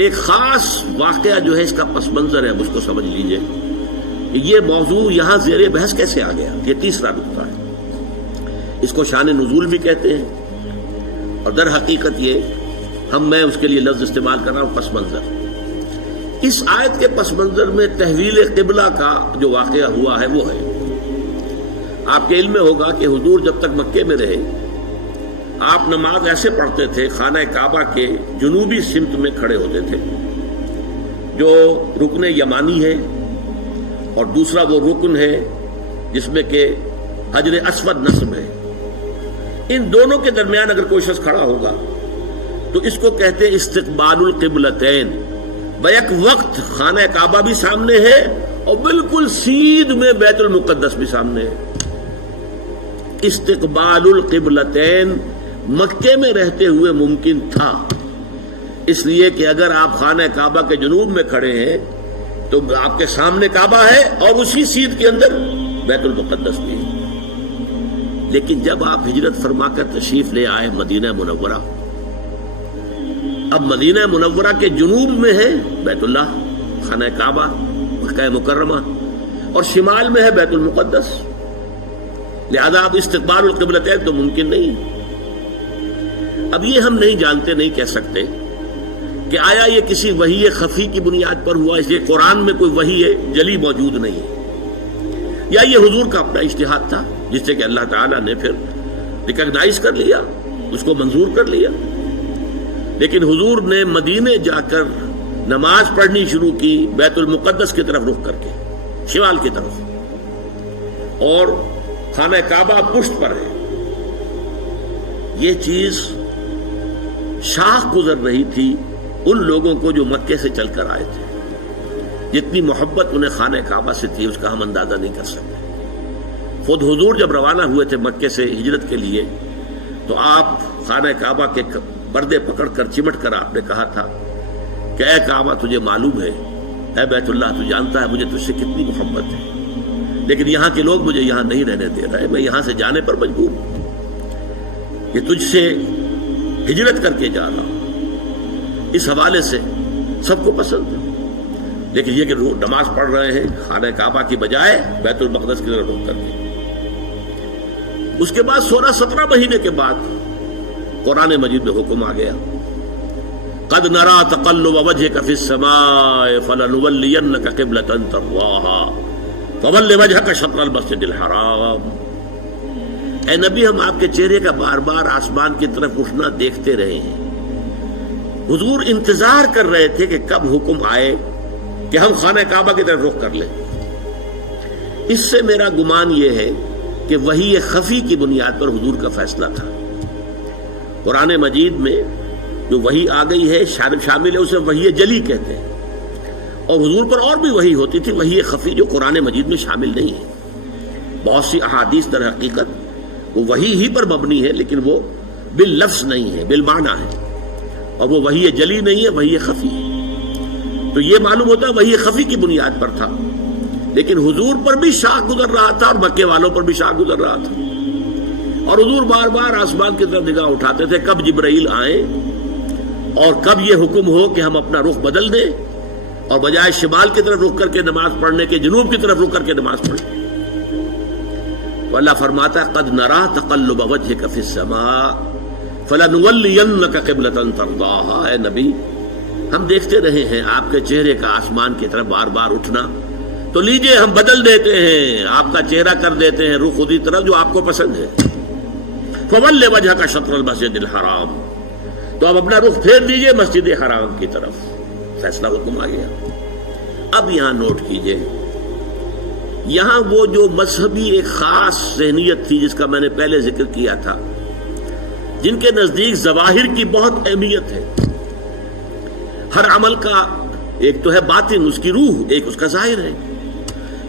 ایک خاص واقعہ جو ہے اس کا پس منظر ہے، اس کو سمجھ لیجئے کہ یہ موضوع یہاں زیر بحث کیسے آ گیا۔ یہ تیسرا نقطہ ہے، اس کو شان نزول بھی کہتے ہیں، اور در حقیقت میں اس کے لیے لفظ استعمال کر رہا ہوں پس منظر۔ اس آیت کے پس منظر میں تحویل قبلہ کا جو واقعہ ہوا ہے وہ ہے، آپ کے علم میں ہوگا کہ حضور جب تک مکے میں رہے آپ نماز ایسے پڑھتے تھے، خانہ کعبہ کے جنوبی سمت میں کھڑے ہوتے تھے، جو رکن یمانی ہے، اور دوسرا وہ رکن ہے جس میں کہ حجر اسود نصب ہے۔ ان دونوں کے درمیان اگر کوئی شخص کھڑا ہوگا تو اس کو کہتے ہیں استقبال القبلتین، بیک وقت خانہ کعبہ بھی سامنے ہے اور بالکل سیدھ میں بیت المقدس بھی سامنے ہے۔ استقبال القبلتین مکے میں رہتے ہوئے ممکن تھا، اس لیے کہ اگر آپ خانہ کعبہ کے جنوب میں کھڑے ہیں تو آپ کے سامنے کعبہ ہے اور اسی سیدھ کے اندر بیت المقدس بھی ہے۔ لیکن جب آپ ہجرت فرما کر تشریف لے آئے مدینہ منورہ، اب مدینہ منورہ کے جنوب میں ہے بیت اللہ، خانہ کعبہ، مکہ مکرمہ، اور شمال میں ہے بیت المقدس، لہذا اب استقبال القبلتین تو ممکن نہیں۔ اب یہ ہم نہیں جانتے، نہیں کہہ سکتے کہ آیا یہ کسی وحی خفی کی بنیاد پر ہوا، اس لیے قرآن میں کوئی وحی جلی موجود نہیں ہے، یا یہ حضور کا اپنا اجتہاد تھا جس سے کہ اللہ تعالیٰ نے پھر ریکگنائز کر لیا، اس کو منظور کر لیا۔ لیکن حضور نے مدینے جا کر نماز پڑھنی شروع کی بیت المقدس کی طرف رخ کر کے، شمال کی طرف، اور خانہ کعبہ پشت پر ہے۔ یہ چیز شاخ گزر رہی تھی ان لوگوں کو جو مکے سے چل کر آئے تھے، جتنی محبت انہیں خانہ کعبہ سے تھی اس کا ہم اندازہ نہیں کر سکتے۔ خود حضور جب روانہ ہوئے تھے مکے سے ہجرت کے لیے تو آپ خانہ کعبہ کے پردے پکڑ کر چمٹ کر آپ نے کہا تھا کہ اے کعبہ تجھے معلوم ہے، اے بیت اللہ تو جانتا ہے مجھے تجھ سے کتنی محبت ہے، لیکن یہاں کے لوگ مجھے یہاں نہیں رہنے دے رہے، میں یہاں سے جانے پر مجبور ہوں، یہ تجھ سے ہجرت کر کے جا رہا ہوں۔ اس حوالے سے سب کو پسند ہے، لیکن یہ کہ نماز پڑھ رہے ہیں خانہ کعبہ کی بجائے بیت المقدس کی طرف رخ کر کے۔ اس کے بعد 16-17 مہینے کے بعد قرآن مجید میں حکم آ گیا، قد نرى تقلب وجهك في السماء فلنولينك قبلة ترضاها فول وجهك شطر المسجد الحرام۔ اے نبی، ہم آپ کے چہرے کا بار بار آسمان کی طرف اٹھنا دیکھتے رہے ہیں۔ حضور انتظار کر رہے تھے کہ کب حکم آئے کہ ہم خانہ کعبہ کی طرف رخ کر لیں۔ اس سے میرا گمان یہ ہے کہ وحی خفی کی بنیاد پر حضور کا فیصلہ تھا۔ قرآن مجید میں جو وحی آ گئی ہے شامل ہے، اسے وحی جلی کہتے ہیں، اور حضور پر اور بھی وحی ہوتی تھی، وحی خفی جو قرآن مجید میں شامل نہیں ہے۔ بہت سی احادیث در حقیقت وہ وحی ہی پر مبنی ہے، لیکن وہ باللفظ نہیں ہے، بالمعنی ہے، اور وہ وحی جلی نہیں ہے، وحی خفی ہے۔ تو یہ معلوم ہوتا ہے وحی خفی کی بنیاد پر تھا، لیکن حضور پر بھی شاخ گزر رہا تھا اور مکے والوں پر بھی شاخ گزر رہا تھا، اور حضور بار بار آسمان کی طرف نگاہ اٹھاتے تھے کب جبرائیل آئیں اور کب یہ حکم ہو کہ ہم اپنا رخ بدل دیں اور بجائے شمال کی طرف رخ کر کے نماز پڑھنے کے جنوب کی طرف رخ کر کے نماز پڑھیں۔ تو اللہ فرماتا ہے قد نرى تقلب وجهك في السماء فلنولينك قبلة ترضاها۔ اے نبی، ہم دیکھتے رہے ہیں آپ کے چہرے کا آسمان کی طرف بار بار اٹھنا، تو لیجئے ہم بدل دیتے ہیں، آپ کا چہرہ کر دیتے ہیں رخ اسی طرف جو آپ کو پسند ہے۔ فول وجهك شطر المسجد الحرام، تو اب اپنا رخ پھیر دیجئے مسجد حرام کی طرف۔ فیصلہ حکم آ گیا۔ اب یہاں نوٹ کیجئے، یہاں وہ جو مذہبی ایک خاص ذہنیت تھی جس کا میں نے پہلے ذکر کیا تھا، جن کے نزدیک ظواہر کی بہت اہمیت ہے، ہر عمل کا ایک تو ہے باطن، اس کی روح، ایک اس کا ظاہر ہے،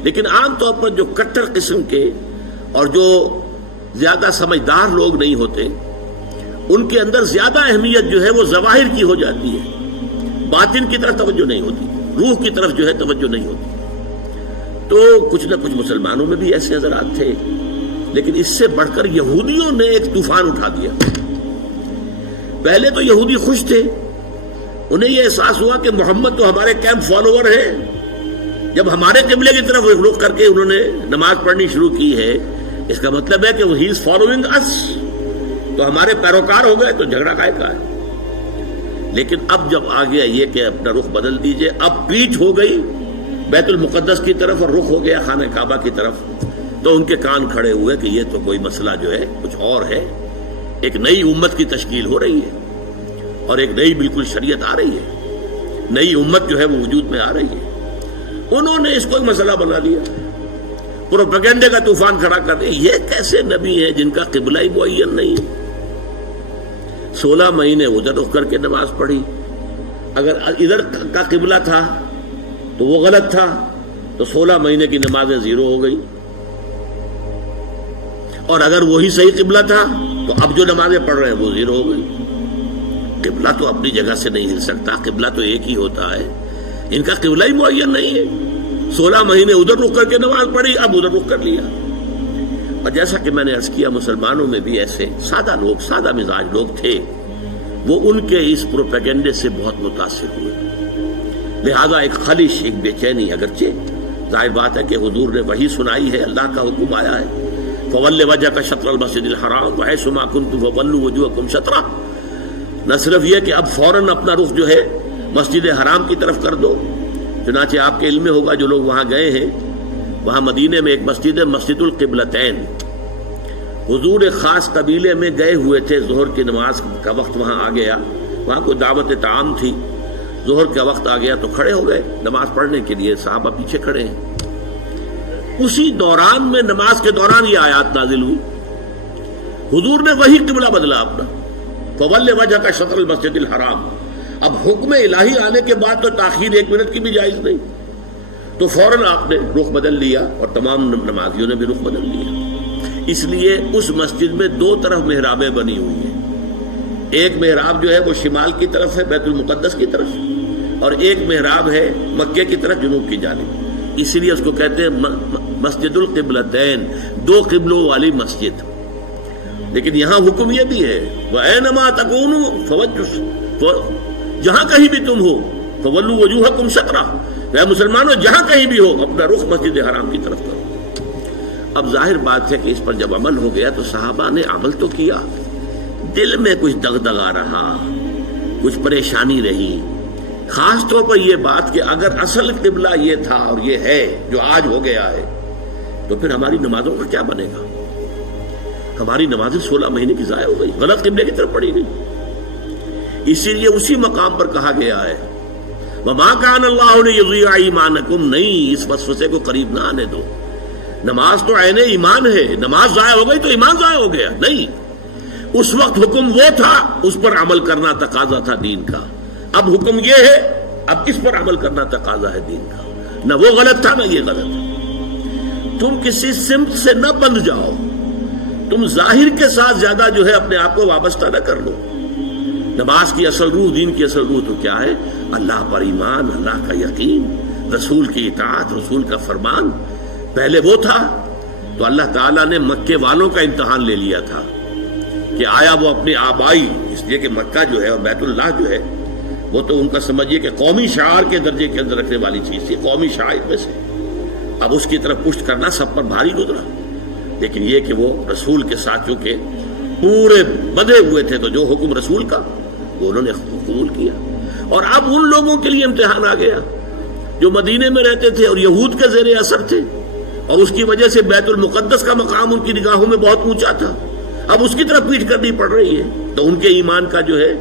لیکن عام طور پر جو کٹر قسم کے اور جو زیادہ سمجھدار لوگ نہیں ہوتے، ان کے اندر زیادہ اہمیت جو ہے وہ ظواہر کی ہو جاتی ہے، باطن کی طرف توجہ نہیں ہوتی، روح کی طرف جو ہے توجہ نہیں ہوتی۔ تو کچھ نہ کچھ مسلمانوں میں بھی ایسے حضرات تھے، لیکن اس سے بڑھ کر یہودیوں نے ایک طوفان اٹھا دیا۔ پہلے تو یہودی خوش تھے انہیں یہ احساس ہوا کہ محمد تو ہمارے کیمپ فالوور ہے. جب ہمارے قبلے کی طرف رخ کر کے انہوں نے نماز پڑھنی شروع کی ہے، اس کا مطلب ہے کہ ہی از فالوئنگ اس، تو ہمارے پیروکار ہو گئے، تو جھگڑا کائے کا ہے. لیکن اب جب آ گیا یہ کہ اپنا رخ بدل دیجئے، اب پیٹھ ہو گئی بیت المقدس کی طرف اور رخ ہو گیا خانہ کعبہ کی طرف، تو ان کے کان کھڑے ہوئے کہ یہ تو کوئی مسئلہ جو ہے کچھ اور ہے. ایک نئی امت کی تشکیل ہو رہی ہے اور ایک نئی بالکل شریعت آ رہی ہے، نئی امت جو ہے وہ وجود میں آ رہی ہے. انہوں نے اس کو ایک مسئلہ بنا لیا، پروپیگنڈے کا طوفان کھڑا کر دیا. یہ کیسے نبی ہیں جن کا قبلہ ہی معین نہیں ہے؟ 16 مہینے ادھر رخ کر کے نماز پڑھی. اگر ادھر کا قبلہ تھا تو وہ غلط تھا، تو 16 مہینے کی نمازیں زیرو ہو گئی. اور اگر وہی صحیح قبلہ تھا تو اب جو نمازیں پڑھ رہے ہیں وہ زیرو ہو گئی. قبلہ تو اپنی جگہ سے نہیں ہل سکتا، قبلہ تو ایک ہی ہوتا ہے. ان کا قبلہ ہی معین نہیں ہے. 16 مہینے ادھر رخ کر کے نماز پڑھی، اب ادھر رخ کر لیا. اور جیسا کہ میں نے عرض کیا، مسلمانوں میں بھی ایسے سادہ لوگ، سادہ مزاج لوگ تھے، وہ ان کے اس پروپیگنڈے سے بہت متاثر ہوئے. لہذا ایک خلش، ایک بے چینی، اگرچہ ظاہر بات ہے کہ حضور نے وحی سنائی ہے، اللہ کا حکم آیا ہے فَوَلِّ وَجْهَكَ شَطْرَ الْمَسْجِدِ الْحَرَامِ وَحَيْثُ مَا كُنتُمْ فَوَلُّوا وُجُوهَكُمْ شَطْرَهُ. نہ صرف یہ کہ اب فوراً اپنا رخ جو ہے مسجد حرام کی طرف کر دو، چنانچہ آپ کے علم میں ہوگا جو لوگ وہاں گئے ہیں، وہاں مدینے میں ایک مسجد ہے، مسجد القبلتین. حضور ایک خاص قبیلے میں گئے ہوئے تھے، ظہر کی نماز کا وقت وہاں آ گیا، وہاں کوئی دعوت طعام تھی، ظہر کا وقت آ گیا تو کھڑے ہو گئے نماز پڑھنے کے لیے. صحابہ پیچھے کھڑے ہیں. اسی دوران میں، نماز کے دوران یہ آیات نازل ہوئی. حضور نے وہی قبلہ بدلا اپنا، فَوَلِّ وَجْهَكَ شَطْرَ الْمَسْجِدِ الْحَرَامِ. اب حکم الہی آنے کے بعد تو تاخیر 1 منٹ کی بھی جائز نہیں، تو فوراً آپ نے رخ بدل لیا اور تمام نمازیوں نے بھی رخ بدل لیا. اس لیے اس مسجد میں 2 طرف محرابیں بنی ہوئی ہیں. ایک محراب جو ہے وہ شمال کی طرف ہے، بیت المقدس کی طرف، اور ایک محراب ہے مکے کی طرف، جنوب کی جانب. اسی لیے اس کو کہتے ہیں مسجد القبلتین، 2 قبلوں والی مسجد. لیکن یہاں حکم یہ بھی ہے وَأَيْنَمَا تَكُونُوا فَوَجُّوا، جہاں کہیں بھی تم ہو فَوَلُّوا وُجُوهَكُمْ شَطْرَهُ، اے مسلمانوں جہاں کہیں بھی ہو اپنا رخ مسجد حرام کی طرف کرو. اب ظاہر بات ہے کہ اس پر جب عمل ہو گیا تو صحابہ نے عمل تو کیا، دل میں کچھ دغدغہ رہا، کچھ پریشانی رہی. خاص طور پر یہ بات کہ اگر اصل قبلہ یہ تھا اور یہ ہے جو آج ہو گیا ہے، تو پھر ہماری نمازوں کا کیا بنے گا؟ ہماری نمازیں 16 مہینے کی ضائع ہو گئی، غلط قبلے کی طرف پڑھی گئی. اسی لیے اسی مقام پر کہا گیا ہے وَمَا كَانَ اللَّهُ لِيُضِيعَ إِيمَانَكُمْ، نہیں اس وسوسے کو قریب نہ آنے دو. نماز تو عین ایمان ہے، نماز ضائع ہو گئی تو ایمان ضائع ہو گیا نہیں. اس وقت حکم وہ تھا، اس پر عمل کرنا تقاضا تھا دین کا. اب حکم یہ ہے، اب اس پر عمل کرنا تقاضا ہے دین کا. نہ وہ غلط تھا نہ یہ غلط ہے. تم کسی سمت سے نہ بندھ جاؤ، تم ظاہر کے ساتھ زیادہ جو ہے اپنے آپ کو وابستہ نہ کر لو. نماز کی اصل روح، دین کی اصل روح تو کیا ہے؟ اللہ پر ایمان، اللہ کا یقین، رسول کی اطاعت، رسول کا فرمان. پہلے وہ تھا تو اللہ تعالیٰ نے مکے والوں کا امتحان لے لیا تھا کہ آیا وہ اپنی آبائی، اس لیے کہ مکہ جو ہے اور بیت اللہ جو ہے وہ تو ان کا سمجھیے کہ قومی شعار کے درجے کے اندر رکھنے والی چیز تھی، قومی شعائر میں سے. اب اس کی طرف پشت کرنا سب پر بھاری گزرا. لیکن یہ کہ وہ رسول کے ساتھیوں کے پورے بدے ہوئے تھے، تو جو حکم رسول کا وہ انہوں نے قبول کیا. اور اب ان لوگوں کے لیے امتحان آ گیا جو مدینے میں رہتے تھے اور یہود کے زیر اثر تھے، اور اس کی وجہ سے بیت المقدس کا مقام ان کی نگاہوں میں بہت اونچا تھا. اب اس کی طرف پیٹ کرنی پڑ رہی ہے. تو ان کے ایمان کا جو ہے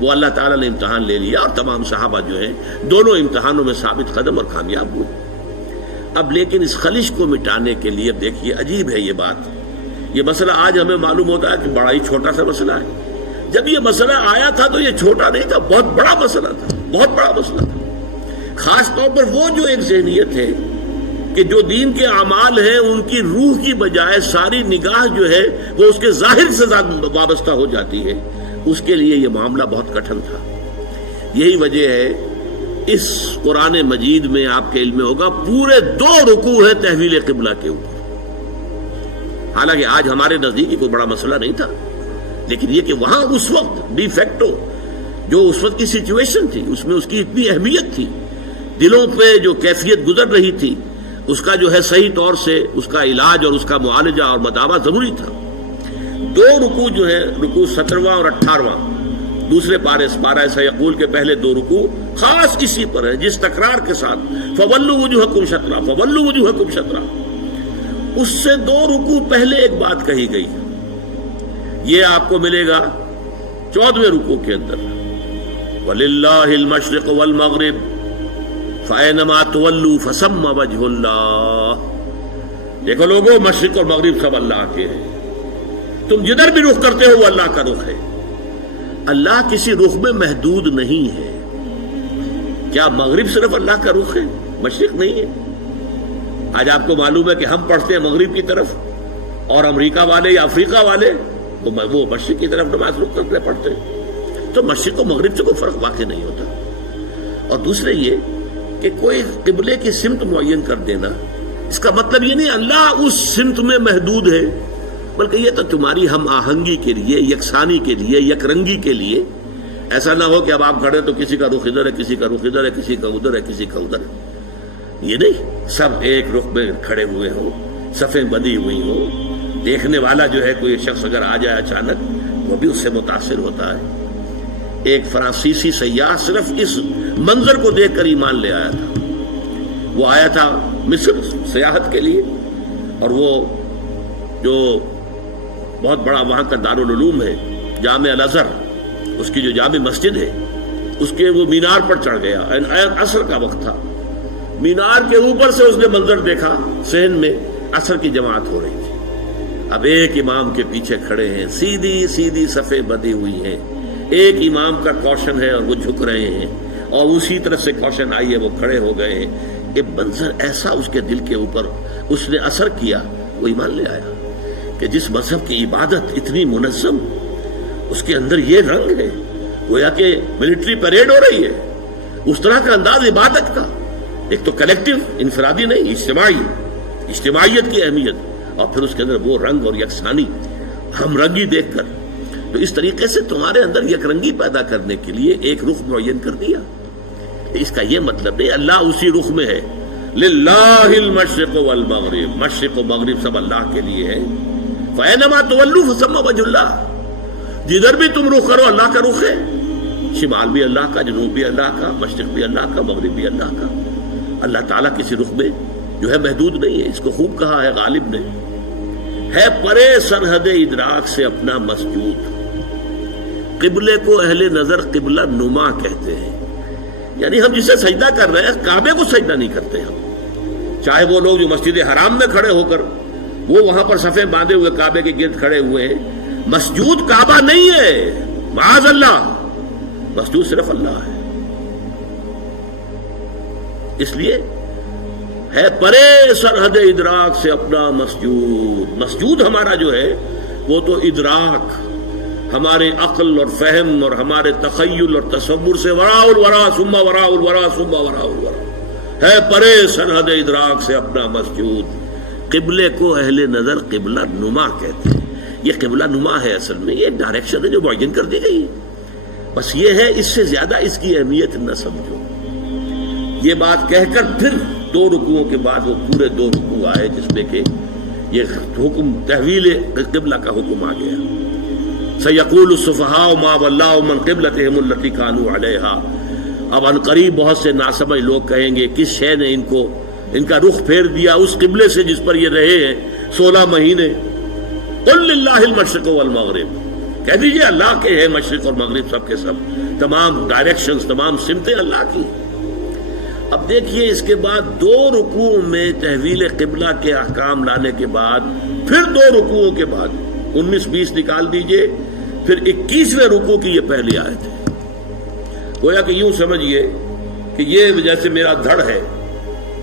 وہ اللہ تعالیٰ نے امتحان لے لیا، اور تمام صحابہ جو ہیں دونوں امتحانوں میں ثابت قدم اور کامیاب ہوئے. اب لیکن اس خلش کو مٹانے کے لیے دیکھیے عجیب ہے یہ بات. یہ مسئلہ آج ہمیں معلوم ہوتا ہے کہ بڑا ہی چھوٹا سا مسئلہ ہے. جب یہ مسئلہ آیا تھا تو یہ چھوٹا نہیں تھا، بہت بڑا مسئلہ تھا، بہت بڑا مسئلہ تھا. خاص طور پر وہ جو ایک ذہنیت ہے کہ جو دین کے اعمال ہیں ان کی روح کی بجائے ساری نگاہ جو ہے وہ اس کے ظاہر سے وابستہ ہو جاتی ہے، اس کے لیے یہ معاملہ بہت کٹھن تھا. یہی وجہ ہے اس قرآن مجید میں آپ کے علم میں ہوگا پورے 2 رکوع ہے تحویل قبلہ کے اوپر. حالانکہ آج ہمارے نزدیک کوئی بڑا مسئلہ نہیں تھا، لیکن یہ کہ وہاں اس وقت ڈی فیکٹو جو اس وقت کی سچویشن تھی اس میں اس کی اتنی اہمیت تھی، دلوں پہ جو کیفیت گزر رہی تھی اس کا جو ہے صحیح طور سے اس کا علاج اور اس کا معالجہ اور مداوع ضروری تھا۔ 2 رکوع جو ہے، رکوع 17واں اور 18واں، دوسرے پارہ سیقول کے پہلے 2 رکوع خاص اسی پر ہے، جس تکرار کے ساتھ فولوا وجوہکم شطرہ، فولوا وجوہکم شطرہ، اس سے 2 رکوع پہلے ایک بات کہی گئی، یہ آپ کو ملے گا 14ویں رکوع کے اندر، وَلِلَّهِ الْمَشْرِقُ وَالْمَغْرِبُ فَأَيْنَمَا تُوَلُّوا فَثَمَّ وَجْهُ اللَّهِ۔ دیکھو لوگوں، مشرق اور مغرب سب اللہ کے ہیں، تم جدھر بھی رخ کرتے ہو وہ اللہ کا رخ ہے۔ اللہ کسی رخ میں محدود نہیں ہے۔ کیا مغرب صرف اللہ کا رخ ہے، مشرق نہیں ہے؟ آج آپ کو معلوم ہے کہ ہم پڑھتے ہیں مغرب کی طرف، اور امریکہ والے یا افریقہ والے وہ مشرق کی طرف نماز رخ کرتے پڑھتے ہیں۔ تو مشرق و مغرب سے کوئی فرق واقع نہیں ہوتا۔ اور دوسرے یہ کہ کوئی قبلے کی سمت معین کر دینا، اس کا مطلب یہ نہیں اللہ اس سمت میں محدود ہے، بلکہ یہ تو تمہاری ہم آہنگی کے لیے، یکسانی کے لیے، یک رنگی کے لیے۔ ایسا نہ ہو کہ اب آپ کھڑے تو کسی کا رخ ادھر ہے، کسی کا رخ ادھر ہے، کسی کا ادھر ہے، کسی کا ادھر ہے۔ یہ نہیں، سب ایک رخ میں کھڑے ہوئے ہوں، صفیں بندھی ہوئی ہوں۔ دیکھنے والا جو ہے کوئی شخص اگر آ جائے اچانک، وہ بھی اس سے متاثر ہوتا ہے۔ ایک فرانسیسی سیاح صرف اس منظر کو دیکھ کر ایمان لے آیا تھا۔ وہ آیا تھا مصر سیاحت کے لیے، اور وہ جو بہت بڑا وہاں کا دارالعلوم ہے جامع الازہر، اس کی جو جامع مسجد ہے، اس کے وہ مینار پر چڑھ گیا، عصر کا وقت تھا۔ مینار کے اوپر سے اس نے منظر دیکھا، صحن میں عصر کی جماعت ہو رہی تھی۔ اب ایک امام کے پیچھے کھڑے ہیں، سیدھی سیدھی صفیں بندھی ہوئی ہیں، ایک امام کا کوشن ہے اور وہ جھک رہے ہیں، اور اسی طرف سے کوشن آئی ہے، وہ کھڑے ہو گئے ہیں۔ ایک منظر ایسا اس کے دل کے اوپر اس نے اثر کیا، وہ ایمان لے آیا کہ جس مذہب کی عبادت اتنی منظم، اس کے اندر یہ رنگ ہے، گویا کہ ملٹری پریڈ ہو رہی ہے، اس طرح کا انداز عبادت کا، ایک تو کلیکٹیو، انفرادی نہیں، اجتماعیت کی اہمیت، اور پھر اس کے اندر وہ رنگ اور یکسانی، ہم رنگی دیکھ کر۔ تو اس طریقے سے تمہارے اندر یک رنگی پیدا کرنے کے لیے ایک رخ معین کر دیا۔ اس کا یہ مطلب نہیں اللہ اسی رخ میں ہے۔ للہ المشرق والمغرب، مشرق و مغرب سب اللہ کے لیے ہے۔ فَأَيْنَمَا تُوَلُّوا فَثَمَّ وَجْهُ اللَّهِ، جدھر بھی تم رخ کرو اللہ کا رخ ہے، شمال بھی اللہ کا، جنوب بھی اللہ کا، مشرق بھی اللہ کا، مغرب بھی اللہ کا۔ اللہ تعالیٰ کسی رخ میں جو ہے محدود نہیں ہے۔ اس کو خوب کہا ہے غالب نے، ہے پرے سرحد ادراک سے اپنا مسجود۔ قبلے کو اہل نظر قبلہ نما کہتے ہیں، یعنی ہم جسے سجدہ کر رہے ہیں کعبے کو سجدہ نہیں کرتے ہم، چاہے وہ لوگ جو مسجد حرام میں کھڑے ہو کر وہ وہاں پر صفیں باندھے ہوئے کعبے کے گرد کھڑے ہوئے ہیں، مسجود کعبہ نہیں ہے، معاذ اللہ، مسجود صرف اللہ ہے۔ اس لیے ہے پرے سرحد ادراک سے اپنا مسجود۔ مسجود ہمارا جو ہے وہ تو ادراک، ہمارے عقل اور فہم اور ہمارے تخیل اور تصور سے وراء الورا ثم وراء الورا ثم وراء الورا، ہے پرے سرحد ادراک سے اپنا مسجود۔ قبلے کو اہل نظر قبلہ نما کہتے ہیں۔ یہ قبلہ نما ہے، اصل میں یہ ڈائریکشن ہے جو معین کر دی گئی، بس یہ ہے، اس سے زیادہ اس کی اہمیت نہ سمجھو۔ یہ بات کہہ کر پھر 2 رکوعوں کے بعد وہ پورے 2 رکوع آئے جس میں کہ یہ حکم تحویل قبلہ کا حکم آ گیا۔ سَيَقُولُ السُّفَهَاءُ مَا وَلَّاهُمْ عَنْ قِبْلَتِهِمُ الَّتِي كَانُوا عَلَيْهَا، اب ان قریب بہت سے ناسمجھ لوگ کہیں گے کس شے نے ان کا رخ پھیر دیا اس قبلے سے جس پر یہ رہے ہیں 16 مہینے۔ قُلْ لِلَّهِ الْمَشْرِقُ وَالْمَغْرِبُ، کہہ دیجئے اللہ کے ہیں مشرق اور مغرب، سب کے سب، تمام ڈائریکشنز، تمام سمتیں اللہ کی۔ اب دیکھیے اس کے بعد 2 رکوع میں تحویل قبلہ کے احکام لانے کے بعد پھر 2 رکوعوں کے بعد 19-20 نکال دیجئے، پھر 21ویں رکوع کی یہ پہلی آیت ہے۔ گویا کہ یوں سمجھیے کہ یہ جیسے میرا دھڑ ہے،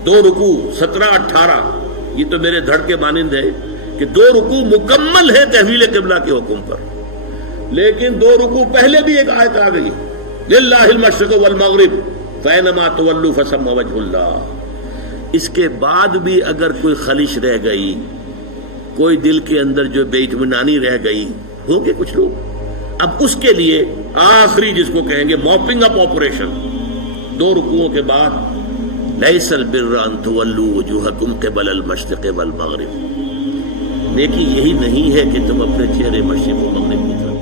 2 رکوع 17-18 یہ تو میرے دھڑ کے مانند ہے کہ 2 رکوع مکمل ہے تحویل قبلہ کے حکم پر، لیکن 2 رکوع پہلے بھی ایک آیت آ گئی، للہ المشرق والمغرب فَأَيْنَمَا تُوَلُّوا فَثَمَّ وَجْهُ اللَّهِ۔ اس کے بعد بھی اگر کوئی خلش رہ گئی، کوئی دل کے اندر جو بے اطمینانی رہ گئی، ہوں گے کچھ لوگ اب اس کے لیے آخری جس کو کہیں گے موپنگ اپ آپریشن، 2 رکوعوں کے بعد لیس البر ان تولوا وجوہکم قبل المشرق والمغرب، نیکی یہی نہیں ہے کہ تم اپنے چہرے مشرق و مغرب کی طرف